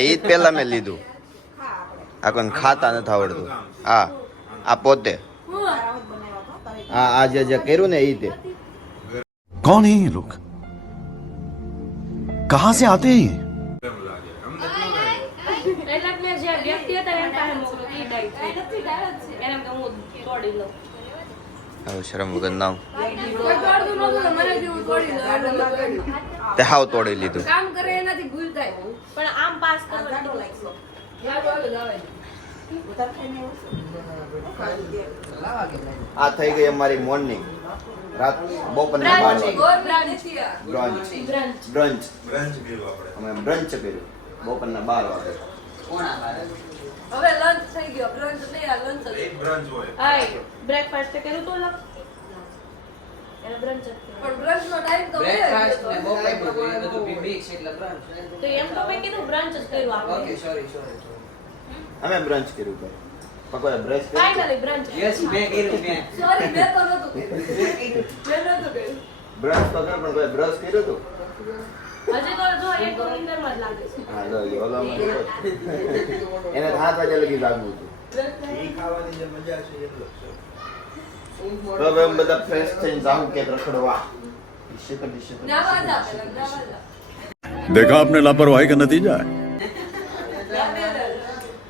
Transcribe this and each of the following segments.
ઈ પેલા મેં લીધું. આ કોઈને ખાતા નથી આવડતું. હા આ પોતે આ જે કર્યું ને ઈ તે. कौन है ये लोग कहां से आते हैं શરમ વગર નામ તે હાવ તોડી લીધું. કામ કરે એનાથી ભૂલ થાય પણ આમ પાસ કરવાનું આ થઈ ગઈ અમારી મોર્નિંગ. રાત બપોરના 12 વાગે બ્રંચ અમે બ્રંચ કર્યું બપોરના 12 વાગે. હવે લંચ થઈ ગયો. બ્રંચ નહીં, આ લંચ એક બ્રંચ હોય. હાય બ્રેકફાસ્ટ કર્યું તો લક એને બ્રંચ પણ બ્રંચ નો ટાઈમ તો બ્રેકફાસ્ટ ને બપોરે બધું બી મિક્સ એટલે બ્રંચ. તો એમ તો મેં કીધું બ્રંચ જ કર્યું આપણે. ઓકે સોરી અમે બ્રંચ કર્યું ભાઈ. પકોડા બ્રશ કર્યું. Finally brunch. યસ મેં કર્યું મેં. સોરી મેં તો નતું કર્યું. બ્રશ તો કર્યું પણ કોઈ બ્રશ કર્યું તો હજી તો જો એક તો ઇન્ટર માં લાગે છે. હા જો ઓલામાં એને 7 વાગે લગી જાગવું હતું. ઈ ખાવાની જે મજા છે એટલો છે. તો હવે અમે બધા ફ્રેશ થઈને જાવું કે રખડવા. નાવા જા પેલા નાવા જા. देखा आपने लापरवाही का नतीजा है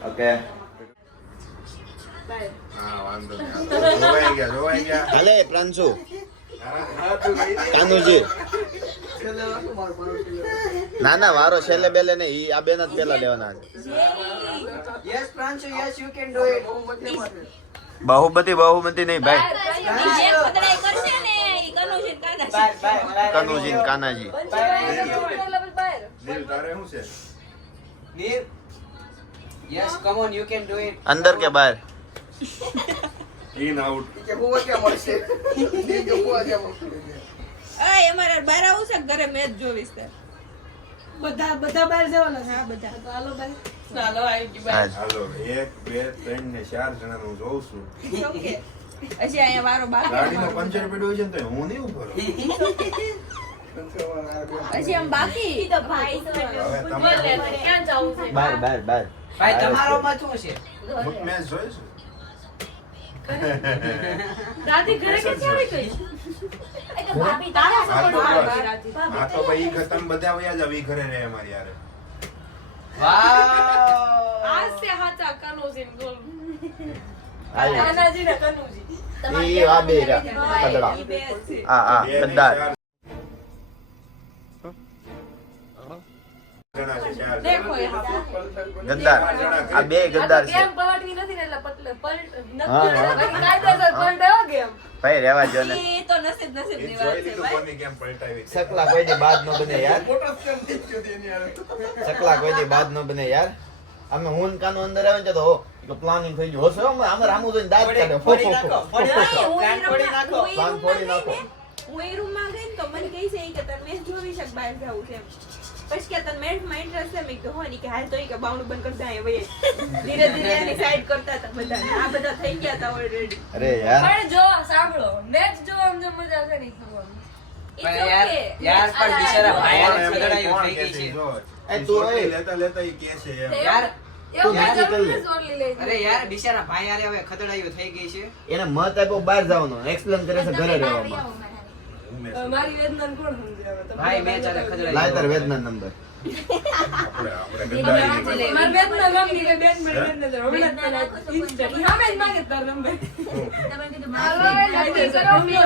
ઓકે હાલે પ્રાંશુ કાનુજી ના ના વારો છેલ્લે બેલે ને ઈ આ બેન જ પેલા લેવાના છે. Yes Pranshu yes you can do it. બહુમતી નહીં ભાઈ. જે ખતરાઈ કરશે ને ઈ કનુજી કાનાજી. કનુજી કાનાજી. નીર yes come on you can do it. અંદર કે બહાર ઇન આઉટ કે હોવા કે મળશે ની કે હોવા કે મળશે. અય અમારા બહાર આવું છે ઘરે મેચ જોવીશ તે બધા બહાર જવાના છે. હા બધા તો હાલો બહાર ચાલો આવી ગઈ બહાર. હાલો 1 2 3 ને 4 જણા હું જોઉં છું. ઓકે અજી અહીંયા વારો બાકી ગાડીનો પંચર પડ્યો છે ને તો હું નહીં ઉભો રહું. અજી આમ બાકી તો ભાઈ તો ક્યાં જાવું છે બહાર ભાઈ તમારો માં શું છે? હું મેચ જોઈશું. દાદી ઘરે કે આવી ગઈ એ તો ભાભી તારા સપોર્ટ કરી રાતી. હા તો ભાઈ ખતમ બધા વયા જાવ ઈ ઘરે રહે અમારી યાર. વાવ આ સે હાચા કનુજી ગોલ હાલે કાનાજી ને કનુજી ઈ આ બે કદડા ઈ બે છે. આ ગદ્દાર જણા છે 4 દેખો એ હા ગદ્દાર આ બે ગદ્દાર છે ગેમ પલટવી નથી ને એટલે પલટ હા, હા. નથી કાયદેસર પલટાયો ગેમ ભાઈ રહેવા જો ને. ઈ તો નસીબ ની એ વાત જોઈ છે લીધું ભાઈ. કોની કેમ પલટાવી છે. સકલા કોઈ દી બાદ ન બને યાર. સકલા કોઈ દી બાદ ન બને યાર. અમે હું કાનો અંદર આવે ને તો કે પ્લાનિંગ થઈ ગયું હશે અમે રામુ જોઈને દાંત કાઢે ફોડી નાખો પ્લાન ફોડી નાખો. હું એ રૂમ માં ગઈ ને તો મને કહે છે કે તમે મેચ જોવી શક બહાર જાવું છે એમ. પછી કે તને મેચ માં ઇન્ટરેસ્ટ છે મેં કીધું હોય ને કે હાલ તો ઈ કે બાઉન્ડ બંધ કરતા હે ભાઈ ધીરે ધીરે એની સાઈડ કરતા હતા બધા આ બધા થઈ ગયા હતા ઓલરેડી. અરે યાર પણ જો સાંભળો મેચ જોવામાં જો મજા છે ને ખબર યાર પણ બિચારા ભાઈ કોણ એમ ખદડાયું કોણ થઈ કહે ગઈ છે છે. જો. એ તું એ લેતા લેતા ઈ કહે છે એમ. યાર એવું તું જરૂર કરી લે. નથી જોડી લેજો. અરે યાર બિચારા ભાઈ યાર હવે ખદડાયું થઈ ગઈ છે. એને મત આપ્યો બહાર જવાનો એક્સપ્લેન કરે છે ઘરે રહેવામાં. હું મેચ મારી વેદનાને કોણ સમજાવે તમે ભાઈ મેચ આલે ખદડાયું. લાય તાર વેદના નંબર. આપણે ગંધાઈ મારી વેદના નામની કે બેન મળી વેદના તો હમણાં જ તને ઇન્સ્ટા ઈ સામે જ માંગે તાર નંબર તમે કીધું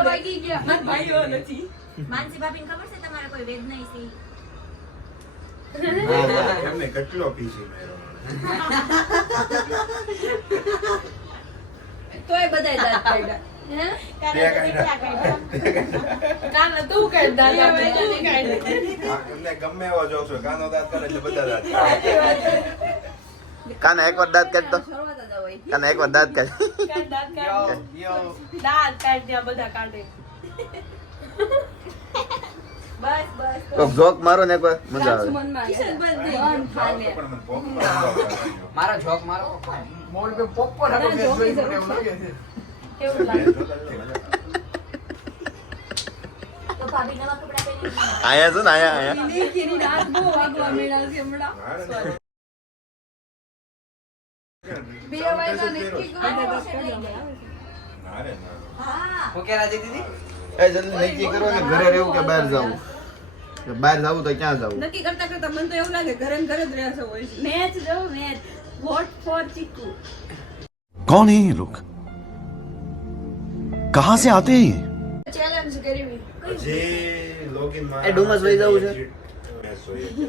ભાગી ગયા મારા ભાઈઓ નથી માનસી ભાભીને ખબર છે તમારે કોઈ વેદના છે? એમને કેટલો પીસી મેરો. તોય બધાય દાંત કાઢ્યા હે કાના તું કાઢ દાંત આપણે તને કાઢ એમને ગમે એવો જોક છો કાનો દાંત કરે એટલે બધા દાંત કાના એકવાર દાંત કાઢ દો. કાના એકવાર દાંત કાઢ. દાંત યો કાઢ યો દાંત કાઢ ત્યાં બધા કાઢે બસ બસ કોક જોક મારો ને એકવાર મજા આવે. કિશન બંધ થઈ ગયું ખાને પણ મને પોપકોર્ન મારો જોક મારો મોડ પે પોપકોર્ન કેવું લાગે ભાભી નવા કપડાં પહેરીને આયા છો ને આયા નીકીની રાત બહુ વાગવા મળ્યા છે હમણાં બે વાગ્યા નક્કી કરો ના રે ના. એ જલ્દી નક્કી કરો કે ઘરે રહેવું કે બહાર જવું કે બહાર જવું તો ક્યાં જવું નક્કી કરતા કરતા મને તો એવું લાગે ઘરે ને ઘરે જ રહેશો હોય છે. મેચ જો મેચ વોટ ફોર ચીકુ कौन है ये लोग कहाँ से आते हैं ये? ચેલેન્જ કરવી હજી login માં એ ડુમસ વહી જવું છે? Yes, હોય છે.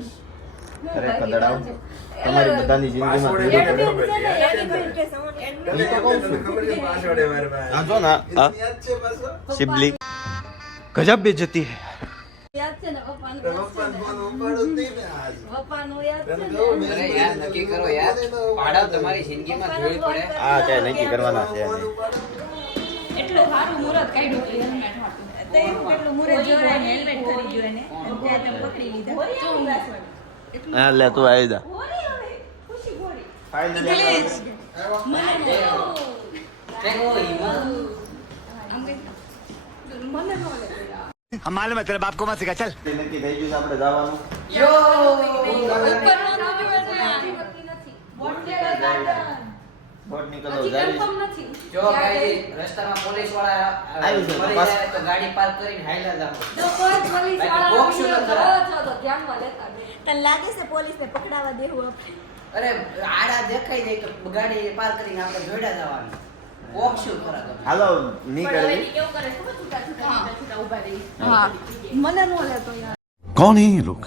અરે કદડાવ તમારી બધાની જિંદગીમાં Password ભેગું એ પડે. ખબર છે. એ તો કહું છું. તને ખબર છે password એ મારા પાસે. આ જો ને આ યાદ છે પાછો? શિબલી ગજબ બેજતી હે યાદ છે ને પપ્પાનું તારા પપ્પાને ફોન ઉપાડો જ નહીં ને આજ. પપ્પાનું યાદ છે તને ને કહું, અરે યાર નક્કી કરો યાર પાડા તમારી જિંદગીમાં જોઈ પડે આ ક્યાંય નક્કી કરવાના છે ફોન નહીં. ઉપાડો. એટલું સારું મુહૂર્ત કાઢ્યું કે હેલ્મેટ હતું તો એવું કેટલું મુરત જોડે હેલ્મેટ ખરીદ્યું એને ત્યાં તમે પકડી લીધા હા લે તું આવી જા હોરી હવે ખુશી હોરી हम मालूम है तेरे बाप को मत सिखा चल નક્કી થઈ ગયું છે આપણે જવાનું બોટ નીકળો જાવી જો ભાઈ રસ્તામાં પોલીસ વાળા આવી છે, મળી બસ. જાય તો ગાડી પાર્ક કરીને હાઈલા જાવ જો કોઈ પોલીસ વાળા બહુ શું વિડીયો ખરા. કરો છો તો ધ્યાનમાં લેતા બે. તને લાગે છે પોલીસને પકડાવા દેવું આપણે અરે આડા દેખાઈ જાય તો ગાડી પાર્ક કરીને આપણે જોડ્યા જવાનું કોક શું ખરા તમે હાલો પણ નીકળવી હવે કેવું કરે ખબર છૂટા છૂટા ઊભા રહી હા મને નો લેતો યાર कौन है ये लोग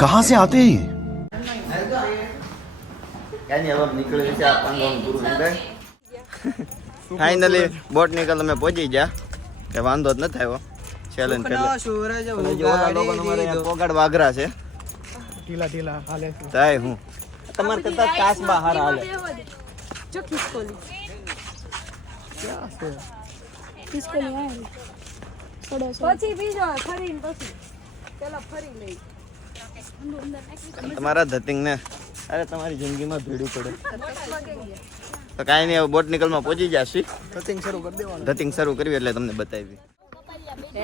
कहाँ से आते हैं ये? ક્યાંની હવે નીકળી છે આ પાંગવાનું પૂરું નીકળે ફાઇનલી બોટ નીકળ તમે પહોંચી ગયા કે વાંધો જ નથી આવ્યો ચેલેન્જ કરી પોગાડ વાઘરા છે ઢીલા હાલે થાય હું તમારે કરતા કાસ બહાર હાલે જો ખિસકોલી પછી બીજો ફરીને પછી પેલા ફરી લઈ તમારા ધતિંગ ને અરે તમારી જિંદગીમાં ભીડું પડે તો કાંઈ નહીં હવે બોટ નિકલમાં પહોંચી જશે ધતિંગ શરૂ કરવી એટલે તમને બતાવી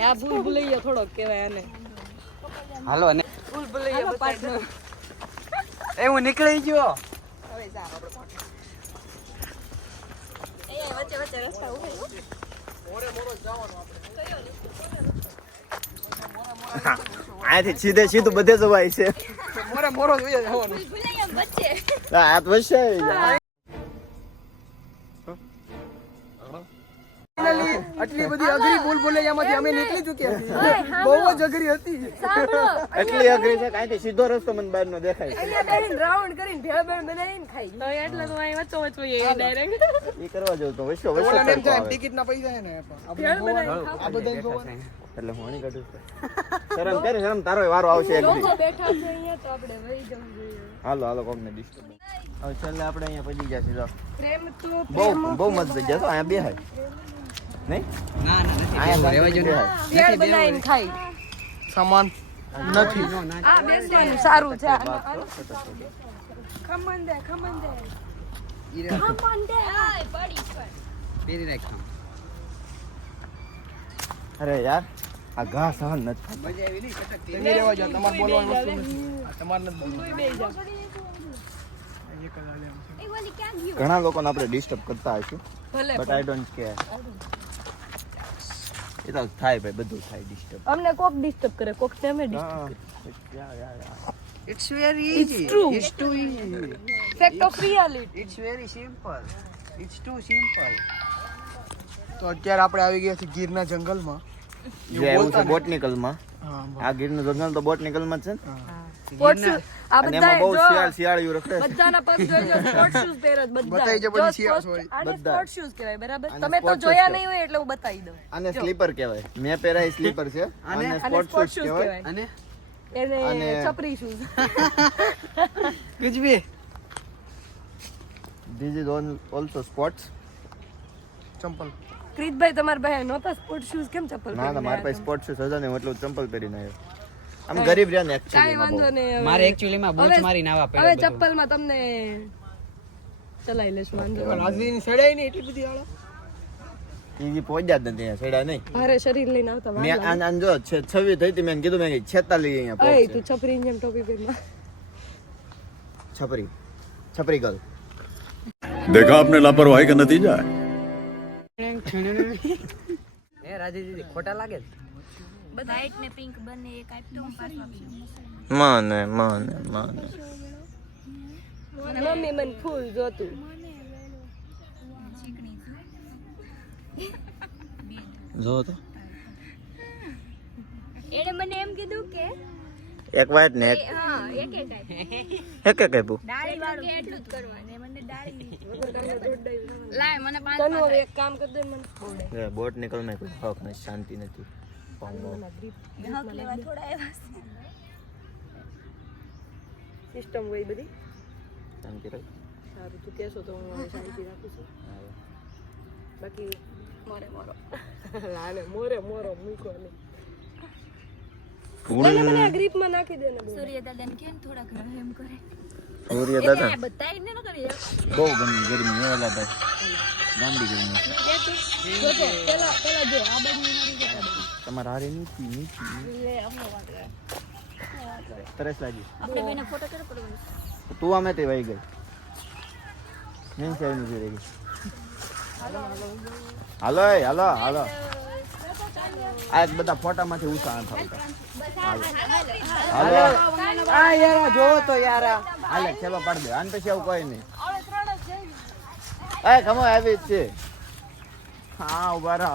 આ ભૂલ ભૂલૈયા થોડોક કહેવાય આને હાલો ને ભૂલ ભૂલૈયા પાર્ટનર એ હું નીકળી ગયો વચ્ચે વચ્ચે રસ્તા ઉભા અહીંયાથી સીધે સીધું બધે જવાય છે ભૂલાઈ વચ્ચે આ તો વચ્ચે આટલી બધી અઘરી ભૂલ ભૂલૈયામાંથી અમે નીકળી ચૂક્યા છીએ બહુ જ અઘરી હતી સાંભળો એટલી અઘરી છે કે અહીંથી સીધો રસ્તો મને બહારનો દેખાય અહીંયા બેહીને રાઉન્ડ કરીને ભેળ ભેળ બનાવીને ખાઈ તો એટલે તો અહીં વચ્ચો વચ્ચો એ ડાયરેક્ટ એ કરવા જવું તો વચ્ચે વચ્ચે ઓલાને એમ તડકો થાય આવે. ટિકિટના પૈસા છે ને ભેળ બનાવીને આ બધા જોવા એટલે હું નહીં કાઢું છું. શરમ કરે શરમ તારો વારો આવશે એક દી. લોકો બેઠા છે અહીંયા તો આપણે વહી જવું જોઈએ હાલો હાલો કોમને ડિસ્ટર્બ હવે છેલ્લે આપણે અહીંયા પહોંચી ગયા છીએ જો. પ્રેમ તો બહુ બહુ મસ્ત જગ્યા છે અહીંયા બેહાય નહીં ના ના નથી અહીંયા રહેવા જો બેહાય. ભેળ બનાવીને ખાઈ સામાન નથી આ બેસવાનું સારું છે ખમણ દે ખમણ દે ખમણ દે આય પડી પેરી રાખ અરે યાર આ ઘાસ સહન નથી મજા આવી નહીં કટકતી એની રહેવા જો તમારે બોલવાની વસ્તુ નથી આ તમારે નથી બોલવાનું. બે જા એ ઓલી ક્યાં ગયું ઘણા લોકોને આપણે ડિસ્ટર્બ કરતા હશું ભલે બટ આઈ ડોન્ટ કેર એ તો થાય ભાઈ બધું થાય ડિસ્ટર્બ અમને કોક ડિસ્ટર્બ કરે કોક ને અમે હા it's very It's true. It's too easy fact of reality it's very simple it's too simple તો અત્યારે આપણે આવી ગયા છીએ ગીરના જંગલમાં જે આવ્યું છે બોટનિકલમાં હા આ ગીરનું જંગલ તો બોટનિકલમાં જ છે ને સ્પોર્ટ્સ શૂઝ આ અને એમાં બહુ બધા શિયાળ શિયાળિયું રખડે છે બધાના પગ જોઈજો સ્પોર્ટ શૂઝ પહેરો છે બધા બતાવી દે જો પછી શિયાળ sports- હોય. આને બધા. સ્પોર્ટ શૂઝ કહેવાય બરાબર આને તમે તો sport shoes જોયા કહેવાય. નહીં હોય એટલે હું બતાવી દઉં આને સ્લીપર કહેવાય મેં પહેરાય સ્લીપર છે અને આને સ્પોર્ટ સ્પોર્ટ શૂઝ શૂઝ કહેવાય કહેવાય અને એને અને- છપરી શૂઝ કુછ ભી ધીસ ઇઝ ઓલસો સ્પોર્ટ્સ ચંપલ ક્રિતભાઈ તમારા ભાઈ નહોતા સ્પોર્ટ શૂઝ કેમ ચપ્પલ ના ના પહેરીને મારા પાસે આવ્યા સ્પોર્ટ શૂઝ હતા ને હું એટલું ચંપલ પહેરીને આવ્યો આમ ગરીબ રહ્યા ને હતા? કાંઈ વાંધો એકચ્યુઅલી નહીં હવે. મારે એકચ્યુઅલી માં બૂચ હવે- મારીને આવા હવે પહેલા બધું ચપ્પલમાં તમને ચલાવી લેશું વાંધો નહીં. રાજવીની સડાઈ નહીં એટલી બધી આળો ઈ પહોંચ્યા જ નથી અહીંયા છેડા નહીં ભારે શરીર લઈને આવતા મેં આન જો 26 થઈ હતી મેં કીધું મેં 46 અહીંયા અય પહોંચશે તું છપરી જેમ ટોપી પહેરમાં છપરી ગર્લ देखा आपने लापरवाही का नतीजा है એ રાજી દીદી ખોટા લાગે છે? વ્હાઈટ ને પિંક બંને એક આપ્યું હું પાછું આપશું. માને મમ્મી મને ફૂલ જોતું જો તો એણે મને એમ કીધું કે એક વાઈટ ને હા એક એક આપ્યું. એક આપ્યું ડાળી વાળું એટલું જ કરવાનું મને ડાળી લાય મને પાંચ તનુ હવે એક કામ કર દે મને ફોડે બોટ નીકળ મેં કોઈ હક નથી શાંતિ નથી હક લેવા થોડા આવ્યા છે. સિસ્ટમ હોય બધી શાંતિ રાખ સારું તું કહેશો તો હું હવે શાંતિ રાખું છું બાકી મોરે મોરો લાને મોરે મૂકો ને ફૂલ મને આ ગ્રીપમાં નાખી દે ને સૂર્ય દાદાને કેમ થોડાક રહેમ કરે સૂર્ય દાદા એને બતાવીને ન કરી બહુ ગરમી એલા ભાઈ ગાંડી ગરમી જોજે પેલા જો આ બાજુ મારી જતા તમારે હારે નીચી લે અમને વાત તરસ લાગી આપણે બેને ફોટો કરે પડવાનો તું આમે તે વહી ગઈ નહીં છે નથી રહી ગઈ હાલો આ એક બધા ફોટામાંથી ઉષા થતા હાલો આ યાર જોવો તો યાર હાલે ચલો પાડ દે આન પછી આવું કોઈ નહીં એ કમો આવી જ છે હા ઉભા રહો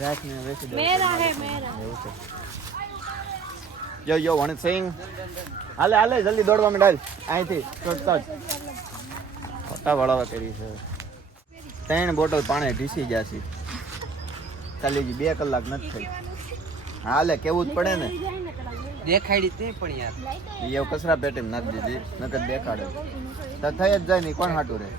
રાખ ને વેચી દે મેરા હે મેરા એવું છે યો વણ સિંગ હાલે જલ્દી દોડવા માંડ અહીંથી ચોટતા જ ફોટા વળાવા કરી છે 3 બોટલ પાણી ઢીસી જાસી ચાલી 2 કલાક નથી થઈ હાલે કેવું જ પડે ને દેખાડી તે પણ યાર એવું કચરા પેટીમાં નાખી દીધી નકર દેખાડે તો થઈ જ જાય ને કોણ હાટું રહે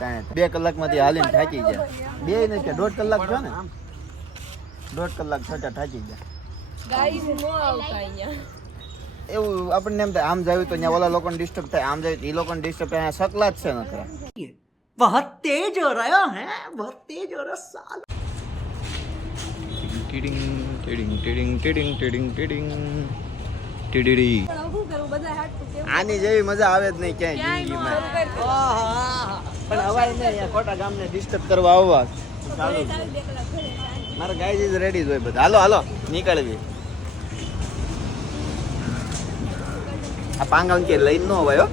કાંઈ 2 કલાકમાંથી હાલીને થાકી જાય 2 નહીં કે 1.5 કલાક જો ને 1.5 કલાક છટા થાકી જાય ગાઈસ નો આવતા અહીંયા એવું આપણને એમ થાય આમ જાવ્યું તો ત્યાં ઓલા લોકોને ડિસ્ટર્બ થાય આમ જાય એ લોકોને ડિસ્ટર્બ થાય સકલા જ છે નખરા बहुत तेज हो रहा है बहुत तेज हो रहा साल આની જેવી મજા આવે જ નહીં ક્યાંય જિંદગીમાં પણ હવાય ને અહીંયા ખોટા ગામને ડિસ્ટર્બ કરવા આવવા ચાલુ છે. મારા ગાય ઇઝ રેડી જ હોય બધા હાલો નીકળવી આ પાંગલ કે લઈને ન હોય હો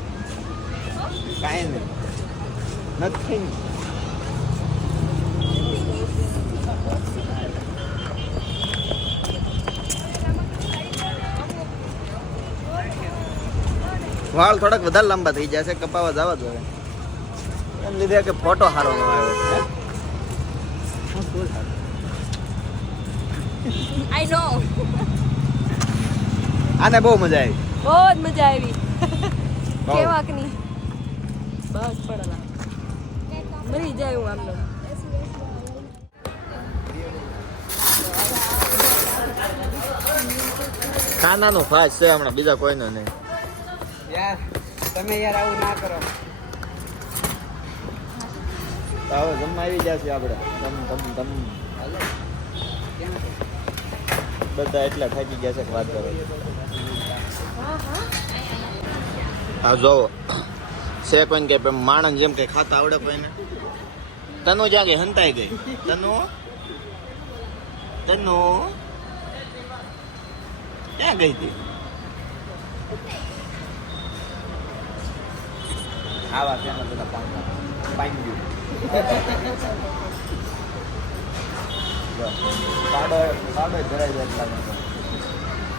કાંઈ નહીં નથિંગ વાળ થોડાક વધારે લાંબા થઈ જશે કપાવા જવા જોઈએ એમ લીધે કે ફોટો સારો ન આવ્યો આઈ નો આને બહુ મજા આવી બહુ જ મજા આવી કેવાકની બસ પડલા મરી જાય હું આમનો ખાનાનું ખાસ છે હમણાં બીજા કોઈનો નહીં યાર તમે યાર આવું ના કરો તો હવે જમવા આવી જશે આપણે તમ બધા એટલા થાકી ગયા છે કે વાત કરો હા જોવો છે કોઈને કે માણસ જેમ કઈ ખાતા આવડે કોઈને તનુ જ્યાં ગઈ હંતાઈ ગઈ તનુ ક્યાં ગઈ હતી આવા ત્યાં બધા પાણી ગયું પાડો ધરાઈ જાય એટલા માટે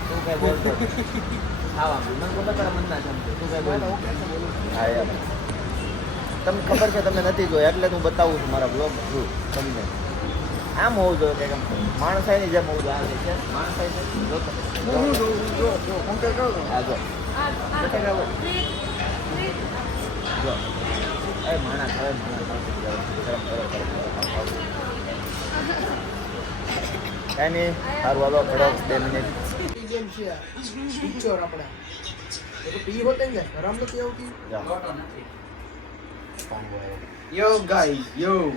તું કઈ બોલતો ખાવાનું મને ખબર તારા મન ના જમતો તું કઈ બોલ હા યાર તમને ખબર છે તમે નથી જોયા એટલે હું બતાવું છું મારા બ્લોગ થ્રુ તમને આમ હોવું જોઈએ કે માણસાઈની જેમ હોવું જોઈએ છે માણસાઈ હા જો જો એ માણા ખરે કઈ નહીં સારું હાલો ખડો 2 મિનિટ જેમ છે પિક્ચર આપણે એ તો પી હોતે ને ગરમ નથી આવતી યો ગાઈસ યો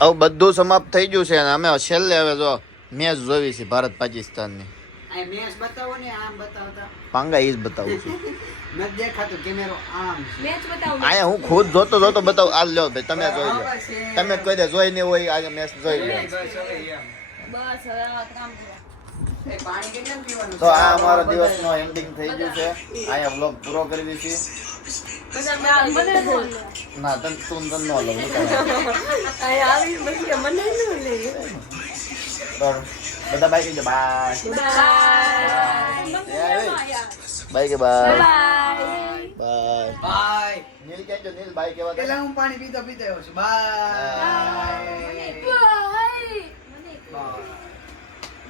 હવે બધું સમાપ્ત થઈ ગયું છે અને અમે છેલ્લે હવે જો મેચ જોવી છે ભારત પાકિસ્તાનની. આ મેચ બતાવો ને આમ બતાવતા પાંગા ઈ જ બતાવું છું. નથી દેખાતું કેમેરો આમ છે. મેચ બતાવો અહીંયા હું ખુદ જોતો બતાવું. આ લ્યો ભાઈ, તમે જોઈ લો. તમે કોઈ દે જોઈ નહીં હોય આજે મેચ જોઈ લો. બસ હવે આ કામ કરો એ પાણી કેટલું પીવાનું તો આ અમારો દિવસનો એન્ડિંગ થઈ ગયું છે. અહીંયા વ્લોગ પૂરો કરી છે. મને ના તું ન લો આવી પછી મને ન લે બધા બાય કહેજો બાય બાય કે બાય બાય બાય નીલ કહેજો નીલ બાય કેવા દે. પેલા હું પાણી પીતો આવ્યો છું બાય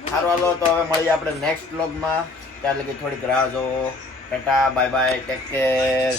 સારું હાલો તો હવે મળીએ આપણે નેક્સ્ટ વ્લોગમાં. ત્યાં લગી થોડીક રાહ જોવો. Tata bye bye take care.